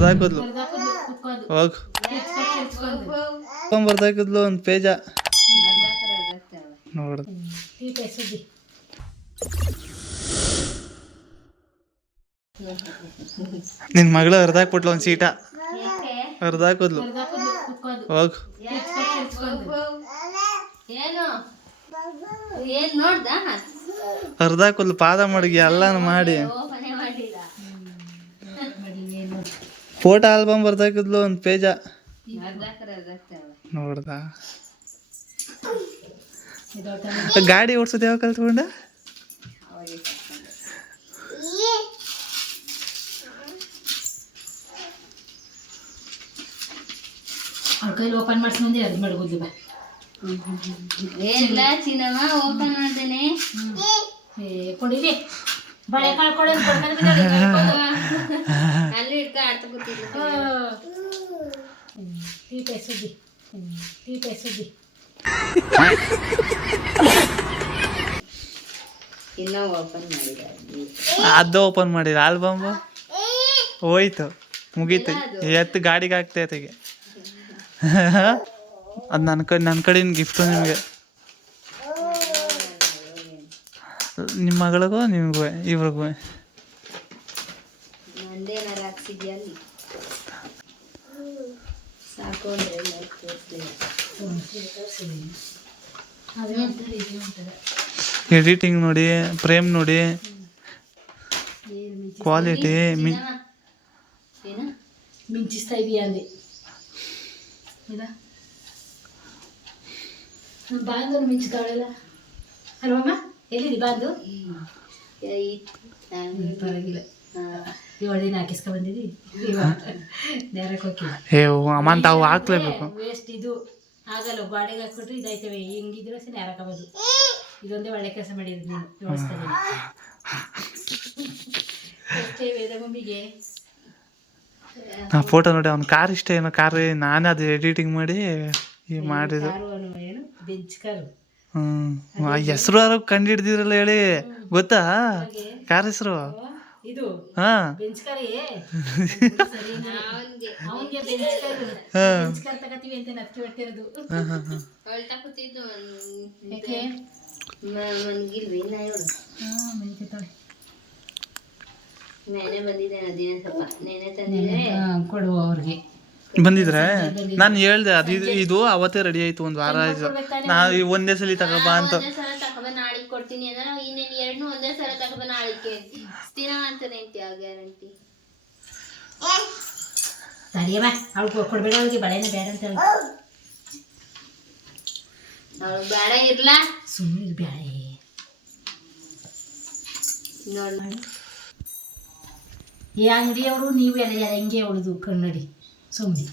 ಹೊರ್ದಾಕದ್ಲು ಹೋಗ್ ಬರ್ದಾಕಿದ್ಲು ಒಂದು ಪೇಜ ನೋಡ ನಿನ್ ಮಗಳು ಹರಿದಾಕ್ಬಿಟ್ಲು ಒಂದು ಸೀಟ ಹರಿದಾಕದ್ಲು ಹೋಗ್ ಹರಿದಾಕದ್ಲು ಪಾದ ಮಡಗಿ ಎಲ್ಲಾನು ಮಾಡಿ ಫೋಟೋ ಆಲ್ಬಮ್ ಬರ್ದಾಕಿದ್ಲು ಒಂದು ಪೇಜ ನೋಡ್ದ ಗಾಡಿ ಓಡ್ಸೋದು ಯಾವ ಕಲ್ತ್ಕೊಂಡ ಅವ್ರ ಕೈಲಿ ಓಪನ್ ಮಾಡಿಸ್ಕೊಂಡೆ ಅದು ಮಾಡ್ಬೋದು ಬಾ ಏನಿಲ್ಲ ಚಿನ್ನಮ್ಮ ಓಪನ್ ಮಾಡ್ದೇನೆ ಕೊಡಿರಿ ಬಳೆ ಕಳ್ಕೊಡೋದು ಅಲ್ಲಿ ಇಟ್ಕ ಆಡ್ತಾ ಕೂತಿದ್ರು ತೀಟೆ ಸುದ್ದಿ ತೀಟೆ ಸುದ್ದಿ ಇನ್ನೂ ಓಪನ್ ಮಾಡಿದ ಅದು ಓಪನ್ ಮಾಡಿದ ಆಲ್ಬಮ್ ಹೋಯ್ತು ಮುಗೀತು ಎತ್ತು ಗಾಡಿಗೆ ಆಗ್ತೈತೆಗೆ ಅದು ನನ್ನ ಕಡೆಯಿಂದ ಗಿಫ್ಟು ನಿಮಗೆ ನಿಮ್ಮ ಮಗಳಿಗೂ ನಿಮಗೂ ಇವ್ರಿಗೂ ನಂದೇನಾರು ಹಾಕ್ಸಿದ್ಯಾ ಅಲ್ಲಿ ಸಾಕೊಂಡ್ರೆ ಎಡಿಟಿಂಗ್ ನೋಡಿ ಫ್ರೇಮ್ ನೋಡಿ ಕ್ವಾಲಿಟಿ ಮಿಂಚಿಸ್ತಾ ಇದೀಯ ಅಂದೆ ಬಾಂದು ಮಿಂಚಿತಾವಳೆಲ್ಲ ಅಲ್ವಮ್ಮ ಎಲ್ಲಿದೆ ಬಾಂದು ಪರವಾಗಿಲ್ಲ 7 ದಿನ ಹಾಕಿಸ್ಕೊ ಬಂದಿದ್ದಿ ನೇರಕ್ಕೆ ಹೋಗಿ ಅಮೌಂಟ್ ಅವು ಹಾಕ್ಲೇಬೇಕು ವೇಸ್ಟ್ ಇದು ಆಗಲ್ಲ ಗಾಡಿಗೆ ಹಾಕ್ಬಿಟ್ರೆ ಇದಾಯ್ತವೆ ಹೆಂಗಿದ್ರು ಸಹ ನೇರಕಬೋದು ಇದೊಂದೇ ಒಳ್ಳೆ ಕೆಲಸ ಮಾಡಿದ್ರು ನೀನು ವ್ಯವಸ್ಥೆ ಅಷ್ಟೇ ವೇದ ಮಮ್ಮಿಗೆ ಫೋಟೋ ನೋಡಿ ಅವ್ನ ಕಾರ್ ಇಷ್ಟ ಏನೋ ಕಾರ್ ನಾನೇ ಅದು ಎಡಿಟಿಂಗ್ ಮಾಡಿ ಮಾಡಿದ್ದು ಏನು ಬೆಂಚ್ ಕಾರು ಹೆಸರು ಕಂಡು ಹಿಡ್ದಿದ್ರಲ್ಲ ಹೇಳಿ ಗೊತ್ತಾ ಕಾರ್ ಹೆಸರು ಇದು ಹಾ ಬೆಂಚ್ ಕಾರೇ ಅವನಿಗೆ ಬೆಂಚ್ ಕಾರ್ ತಗತೀವಿ ಅಂತ ನತ್ತಿ ಹೊಟ್ಟಿರೋದು ಹೇಳ್ತಾ ಕೂತಿದ್ದು ಯಾಕೆ ಮನ್ಗಿಲ್ವಿ ನಾ ಹೇಳು ಮೆಂತಿತಾಳೆ ನೆನೆ ಬಂದಿದ್ದೆ ಅದೇನ ಸ್ವಲ್ಪ ನೆನೆ ತಂದಿದ್ರೆ ಕೊಡುವ ಅವ್ರಿಗೆ ಬಂದಿದ್ರೆ ನಾನು ಹೇಳ್ದೆ ಅದು ಇದು ಅವತ್ತೇ ರೆಡಿ ಆಯ್ತು ಒಂದು ವಾರ ಆಯ್ತು ನಾ ಒಂದೇ ಸಲ ತಗೋಬಾ ಅಂತ ಒಂದೇ ಸಲ ತಗೊಬಂದು ನಾಳೆಗೆ ಕೊಡ್ತೀನಿ ಅಂದ್ರೆ ಇನ್ನೇನು 2 ಒಂದೇ ಸಲ ತಗೊಬಂದು ನಾಳೆಗೆ ಸ್ಥಿರ ಅಂತಾನೆ ಅಂತ ಯಾವ ಗ್ಯಾರಂಟಿ ಸರಿಯಮ್ಮ ಅವಳು ಕೊಡ್ಬೇಡ ಅವಳಿಗೆ ಬಳೆನ ಬೇಡ ಅಂತ ಹೇಳಿ ಅವಳು ಬೇಡ ಇರ್ಲಾ ಸುಮ್ಮನೆ ಬೇಡ ನೋಡಿ ಈ ಅಂಗಡಿಯವರು ನೀವು ಎಲ್ಲ ಹೆಂಗೆ ಉಳಿದು ಕನ್ನಡಿ ಸುಮ್ಮನೆ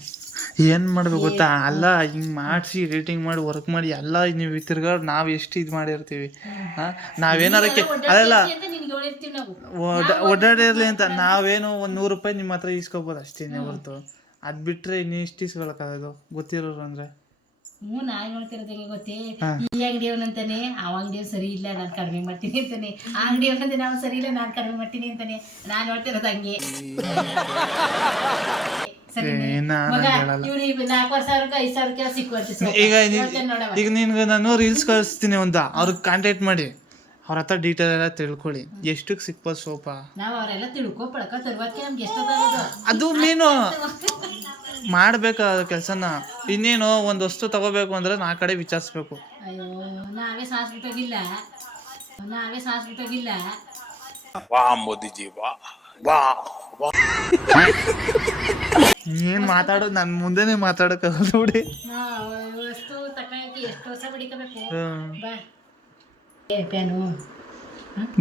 ಏನ್ ಮಾಡ್ಬೇಕು ಗೊತ್ತಾ ಅಲ್ಲ ಹಿಂಗ್ ಮಾಡಿಸಿ ರೇಟಿಂಗ್ ಮಾಡಿ ವರ್ಕ್ ಮಾಡಿ ಎಲ್ಲ ನೀವು ತಿರ್ಗಾಡ್ ನಾವ್ ಎಷ್ಟು ಇದು ಮಾಡಿರ್ತೀವಿ ನಾವೇನಾರ ಅದೆಲ್ಲ ಓಡಾಡಿರ್ಲಿ ಅಂತ ನಾವೇನು ಒಂದು 100 ರೂಪಾಯಿ ನಿಮ್ಮ ಹತ್ರ ಇಸ್ಕೋಬೋದು ಅಷ್ಟೇನೆ ಹೊರತು ಅದ್ ಬಿಟ್ರೆ ಇನ್ನು ಇಷ್ಟು ಇಸ್ಕೊಳಕ್ಕಾಗದು ಗೊತ್ತಿರೋರು ಅಂದ್ರೆ ನಾನು ನೋಡ್ತಿರೋದು ಹೆಂಗೆ ಗೊತ್ತೇ ಈ ಅಂಗಡಿಯವನಂತಾನೆ ಆ ಅಂಗಡಿಯವ್ರು ಸರಿ ಇಲ್ಲ ನಾನು ಕಡಿಮೆ ಮಾಡ್ತೀನಿ ಅಂತಾನೆ ಆ ಅಂಗಡಿಯವನಂತೆ ನಾವು ಸರಿ ಇಲ್ಲ ನಾನು ಕಡಿಮೆ ಮಾಡ್ತೀನಿ ಅಂತಾನೆ ನಾನು ನೋಡ್ತಿರೋದು ಹಂಗೆ ಈಗ ನಿನ್ಗೆ ನಾನು ರೀಲ್ಸ್ ಕಳಿಸ್ತೀನಿ ಅಂತ ಅವ್ರಿಗೆ ಕಾಂಟ್ಯಾಕ್ಟ್ ಮಾಡಿ ಅವ್ರ ಹತ್ರ ಡೀಟೇಲ್ ಎಲ್ಲ ತಿಳ್ಕೊಳ್ಳಿ ಎಷ್ಟಕ್ಕೆ ಸಿಕ್ಬೋದು ಸೋಫಾ ಅದು ಮೇನು ಮಾಡ್ಬೇಕು ಆ ಕೆಲಸನ ಇನ್ನೇನು ಒಂದು ವಸ್ತು ತಗೋಬೇಕು ಅಂದ್ರೆ 4 ಕಡೆ ವಿಚಾರಿಸ್ಬೇಕು ನಾವೇ ಸಾಸ್ಬಿಟ್ಟೋಗಿಲ್ಲ ಏನ್ ಮಾತಾಡೋದು ನನ್ ಮುಂದೆನೆ ಮಾತಾಡೋಕ್ಕಾಗಲ್ಲ ನೋಡಿ ವಸ್ತು ತಗೊಳಕ್ಕೆ ಎಷ್ಟು ವರ್ಷ ಬಿಡಿಕಬೇಕು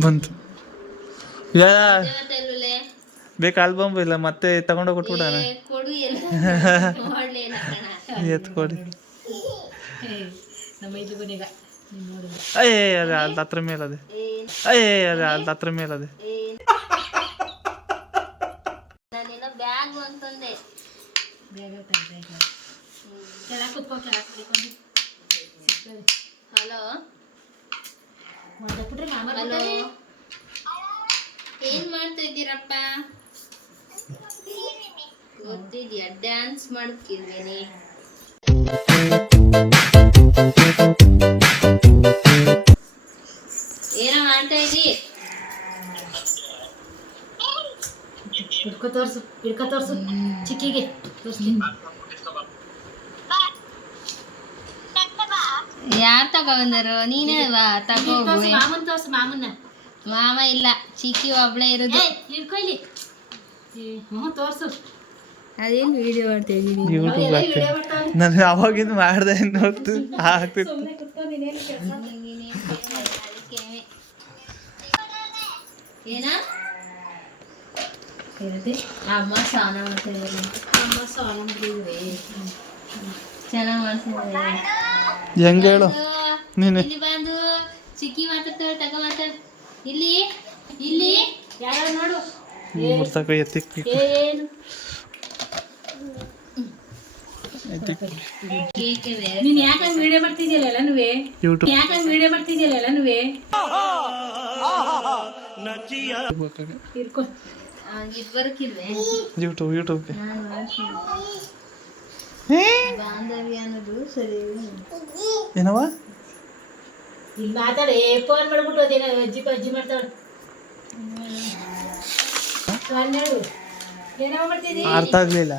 ಬಂತು ಬೇಕು ಆಲ್ಬಮ್ ಇಲ್ಲ ಮತ್ತೆ ತಗೊಂಡೋಗಿ ಕೊಟ್ಬಿಡಣ ಎತ್ಕೊಡಿ ಅಯ್ಯೇ ಅದೇ ಅಲ್ಲಿ ಹತ್ರ ಮೇಲದೆ ಹತ್ರ ಮೇಲದೆ ಬ್ಯಾಗ್ ಅಂತಂದೆ ಹಲೋ ಹಲೋ ಏನ್ ಮಾಡ್ತಾ ಇದ್ದೀರಪ್ಪ ಗೊತ್ತಿದ್ಯಾ ಡ್ಯಾನ್ಸ್ ಮಾಡ್ತಿದ್ದೀನಿ. ಏನೋ ಮಾಡ್ತಾ ಇದ್ದಿ? ಹಿಡ್ಕೊ ತೋರ್ಸು ಚಿಕ್ಕಿಗೆ ತೋರ್ಸ್ಲಿ. ಯಾರು ತಗೊಂಡ್ರು? ನೀನೇ ಬಾ ತಗೋ. ಮಾಮನ್ ತೋರ್ಸು ಮಾಮನ್ನ. ಮಾಮ ಇಲ್ಲ, ಚಿಕ್ಕಿ ಒಬ್ಳೆ ಇರೋದು. ಹಿಡ್ಕೊ ಇಲ್ಲಿ. ತೋರ್ಸು. ಅದೇನು ವಿಡಿಯೋ ಮಾಡ್ತಾ ಇದ್ದೀನಿ? ಯೂಟ್ಯೂಬ್ ಆಗ್ತದೆ. ನಾನು ಅವಾಗಿಂದ ಮಾಡ್ದೆ ನೋಡ್ತು ಆಗ್ತಿತ್ತು. ಸುಮ್ಮನೆ ಕುತ್ಕೊಂಡು ಇನ್ನೇನು ಕೆಲಸ? ಏನ ಏನಂತೆ? ಅಮ್ಮ ಸ್ನಾನ ಮಾಡ್ತಿದ್ದಾರೆ. ಅಮ್ಮ ಸ್ನಾನ ಮಾಡಿದ್ವಿ. ಚೆನ್ನಾಗಿ ಮಾಡ್ತಿದ್ದಾರೆ. ಹೆಂಗ ಹೇಳು ನೀನು? ಇಲ್ಲಿ ಬಂದು ಚಿಕ್ಕಿ ಮಾತಾಡ್ತಾಳೆ. ತಗ ಮಾತಾಡ. ಇಲ್ಲಿ ಇಲ್ಲಿ ಯಾರು ನೋಡು. ಮುರ್ತಕ ಎತ್ತಿಕ್ ಏನು ಕೇಕೆ ಬೇರೆ. ನೀನ್ ಯಾಕಂಗ್ ವಿಡಿಯೋ ಮಾಡ್ತಿದ್ಯಲ್ಲ ಎಲ್ಲನೂ? ಯೂಟ್ಯೂಬ್ ಯಾಕಂಗ್ ವಿಡಿಯೋ ಮಾಡ್ತಿದ್ಯಲ್ಲ ಎಲ್ಲನೂ? ಇರ್ಕೊ. ಇಬ್ಬರಕ್ಕಿಲ್ವೇ? ಯೂಟ್ಯೂಬ್ಗೆ ನಾನು ಮಾಡ್ತೀನಿ. ಬಾಂಧವ್ಯ ಅನ್ನೋದು ಸರಿ. ಏನವ? ಇಲ್ಲಿ ಮಾತಾಡೆ. ಫೋನ್ ಮಾಡ್ಬಿಟ್ಟು ಅದೇನೋ ಅಜ್ಜಿ ಮಾಡ್ತಾಳೆ. ಹನ್ನೆರಡು ಏನೋ ಮಾಡ್ತಿದ್ದಿ? ಅರ್ಥ ಆಗ್ಲಿಲ್ಲ.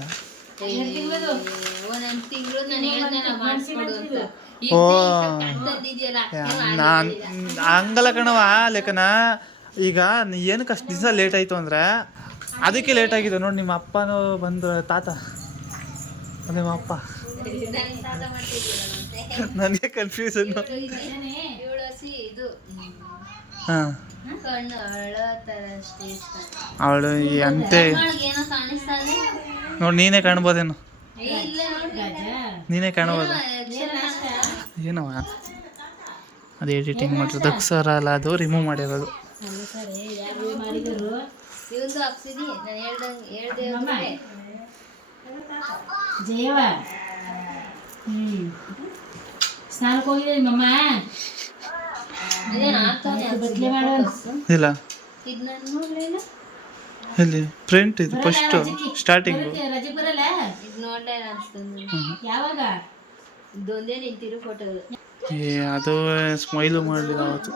ಒಂದೊಂದು ತಿಂಗಳು ನಾನು ಹೇಳ್ದೆ ನಾ ಮಾಡಿಸ್ಕೊಡು ಅಂತ. ಓ ತಂದಿದ್ಯಲ್ಲ ನಾನ್ ಹಂಗಲ್ಲ ಕಣವ ಲೆಕ್ಕನ. ಈಗ ಏನಕ್ಕೆ ಅಷ್ಟು ದಿವಸ ಲೇಟ್ ಆಯಿತು ಅಂದರೆ ಅದಕ್ಕೆ ಲೇಟ್ ಆಗಿದೆ ನೋಡಿ. ನಿಮ್ಮ ಅಪ್ಪನೂ ಬಂದು ತಾತ ನಿಮ್ಮ ಅಪ್ಪ ನನಗೆ ಕನ್ಫ್ಯೂಷನ್. ಇವಳು ಹಸಿ ಇದು ಹಾಂ ಕಣ್ಣು ಅಳೋ ಥರ ಅಷ್ಟೇ ಇಷ್ಟ. ಅವಳು ಅಂತೆ ಏನೋ ಕಾಣಿಸ್ತಾನೆ ನೋಡಿ. ನೀನೇ ಕಾಣ್ಬೋದೇನು? ಇಲ್ಲ ನೀನೇ ಕಾಣ್ಬೋದು. ಏನವ ಅದು ಎಡಿಟಿಂಗ್ ಮಾಡಿರೋದು ಅಕ್ಷರ ಅಲ್ಲ, ಅದು ರಿಮೂವ್ ಮಾಡಿರೋದು. ಇವಂದು ಹಾಕ್ಸಿದಿ ನಾನು ಹೇಳ್ದೆ ಜಯವ. ಸ್ನಾನಕ್ಕೆ ಹೋಗಿದ್ದೆ ನಿಮ್ಮಮ್ಮ. ಇದೇನು ಆಗ್ತಾನೆ ಬಟ್ಲೆ ಮಾಡು. ಇಲ್ಲ ಇದು ನಾನು ನೋಡ್ಲಿಲ್ಲ. ಇಲ್ಲಿ ಪ್ರಿಂಟ್ ಇದು ಫಸ್ಟ್ ಸ್ಟಾರ್ಟಿಂಗು. ರಜೆ ಬರಲ್ಲ. ಇದು ನೋಡ್ಲೇ ಅನ್ಸ್ತದೆ. ಯಾವಾಗ? ಇದೊಂದೇ ನಿಂತಿರೋ ಫೋಟೋ. ಅದು ಸ್ಮೈಲು ಮಾಡಲಿಲ್ಲ ಅವತ್ತು.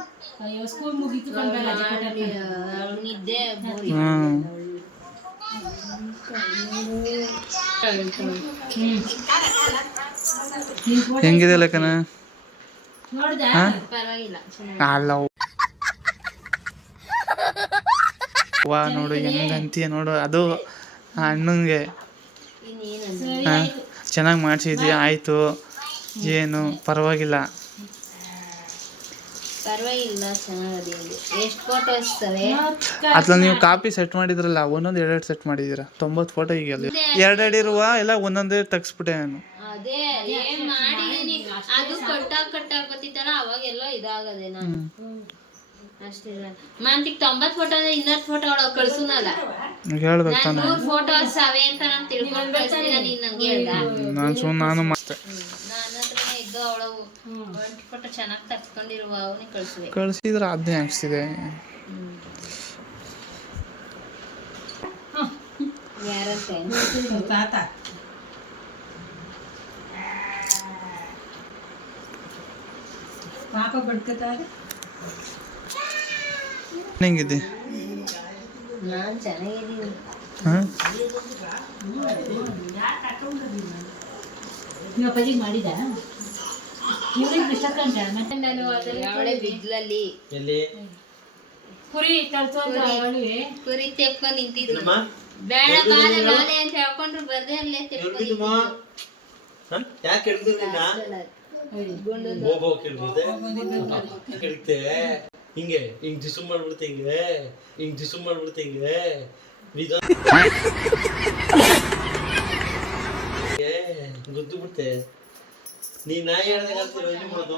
ಅಯ್ಯೋ ಸ್ಕೂಲ್ ಮುಗೀತು ಕಂಡ ರಜೆ ಕೊಟ್ಟಾರೆ. ನಿದ್ದೆ ಹೆಂಗಿದೆ ಲೆಕ್ಕನ? ನೋಡ್ದ? ಪರವಾಗಿಲ್ಲ ಅಲ್ಲ ವಾ ನೋಡು ಹೆಂಗಂತೀಯ ನೋಡು. ಅದು ಅಣ್ಣಂಗೆ ಇನ್ನೇನು ಚೆನ್ನಾಗಿ ಮಾಡಿಸಿದ್ಯಾ ಆಯಿತು. ಏನು ಪರವಾಗಿಲ್ಲ ಪರವಾಗಿಲ್ಲ ಚೆನ್ನಾಗಿದೆ. ಎಷ್ಟು ಫೋಟೋ ಇರ್ತವೆ? ಅದ್ರಲ್ಲಿ ನೀವು ಕಾಪಿ ಸೆಟ್ ಮಾಡಿದ್ರಲ್ಲ, ಒಂದೊಂದು ಎರಡೆರಡು ಸೆಟ್ ಮಾಡಿದ್ದೀರಾ. 90 ಫೋಟೋ ಈಗ ಅಲ್ಲಿ ಎರಡೆರಡು ಇರುವ ಎಲ್ಲ ಒಂದೊಂದೇ ತೆಗ್ಸ್ಬಿಟ್ಟೆ ನಾನು. ಅದೇ ಏನ್ ಮಾಡಿದೀನಿ. ಅದು ಕಟ್ಟಾಕ್ ಬತ್ತಿತ್ತಲ್ಲ ಅವಾಗೆಲ್ಲ ಇದಾಗದೆ ನಾನು ಅಷ್ಟೇ. ಮಂತಿಗೆ 90 ಫೋಟೋ ಅಂದ್ರೆ 200 ಫೋಟೋ ಒಳಗೆ ಕಳ್ಸುನಲ್ಲ. ಹೇಳ್ಬೇಕು ನಾನು ತಾನೆ. 100 ಫೋಟೋ ಸಾವೆ ಅಂತ ನಾನು ತಿಳ್ಕೊಂಡು ಕಳ್ಸಿಲ್ಲ. ನೀನ್ ನಂಗೆ ಹೇಳ್ದ. ನಾನು ಮತ್ತೆ ನನ್ನ ಹತ್ರನೇ ಇದ್ದು ಅವಳು 20 ಫೋಟೋ ಚೆನ್ನಾಗಿ ತರ್ಸ್ಕೊಂಡಿರುವ ಅವನಿಗೆ ಕಳ್ಸುವೆ. ಕಳ್ಸಿದ್ರೆ ಅದನ್ನೇ ಹಾಕ್ಸಿದೆ. ಯಾರಂತೆ? ತಾತ ಪಾಪ ಬಡ್ಕತಾರೆ. ಹೆಂಗಿದೆ? ನಾನು ಚೆನ್ನಾಗಿದ್ದೀನಿ. ಹಾಂ ನೀವು ಅಪ್ಪಾಜಿಗೆ ಮಾಡಿದ? ಇವ್ರಿಗೆ ಇಷ್ಟ ಕಂಡ ಮತ್ತೆ ನಾನು ಅವಳೆ ಬಿದ್ಲಲ್ಲಿ ಕುರಿ ತರ್ಸೋದು ಅವಳಿಗೆ ಕುರಿ ತೆಕ್ಕೊಂಡು ನಿಂತಿದ್ರು. ಬೇಡ ಬಾಲೆ ಬಾಲೆ ಅಂತ ಹೇಳ್ಕೊಂಡ್ರು ಬರ್ದೇ ಅಲ್ಲೇ ಹಿಂಗೆ ಹಿಂಗ್ ಜಿಸು ಮಾಡ್ಬಿಡ್ತೆ ಹಿಂಗ್ ಜಿಸು ಮಾಡ್ಬಿಡ್ತೆ ಗುದ್ದು ಬಿಡ್ತೆ. ನೀ ನಾಯಿ ಹೇಳ್ದಾಗ ಏನು ಮಾಡೋದು?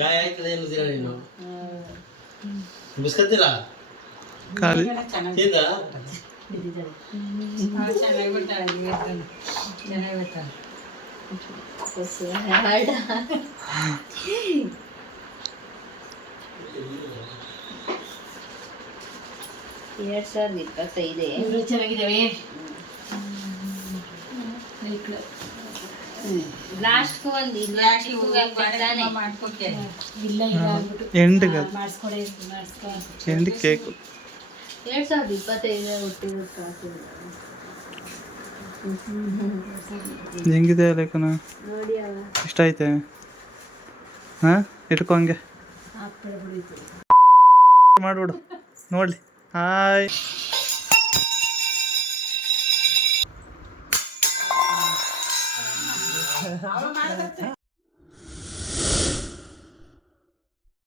ಗಾಯ ಆಯ್ತದೆ ಏನದಿಲ್ಲ ನೀನು ಬಿಸ್ಕತ್ತಿಲ್ಲ ಖಾಲಿ ತಿಂದ ಹಾಡ 2025 ಚೆನ್ನಾಗಿದ್ದಾವೆ. ಲಾಸ್ಟ್ ಒಂದು ಇಲ್ಲ ಇಲ್ಲ ಇಲ್ಲ ಅಂದ್ಬಿಟ್ಟು ಎಂಡಿಗೆ ಮಾಡಿಸ್ಕೊಡೆ ಮಾಡಿಸ್ಕೊ ಎಂಡಿ ಕೇಕು 2025 ಹುಟ್ಟಿ ಹಾಕಿದ್ರು ಹೆಂಗಿದೆ ಲೇಖನ ನೋಡಿ ಅವ ಇಷ್ಟ ಐತೆ ಹಾಂ ಇಟ್ಕೊ ಹಂಗೆ ಹಾಕ್ಬಿಡ ಬಿಡಿತು ಮಾಡ್ಬಿಡು ನೋಡ್ಲಿ ಹಾಯ್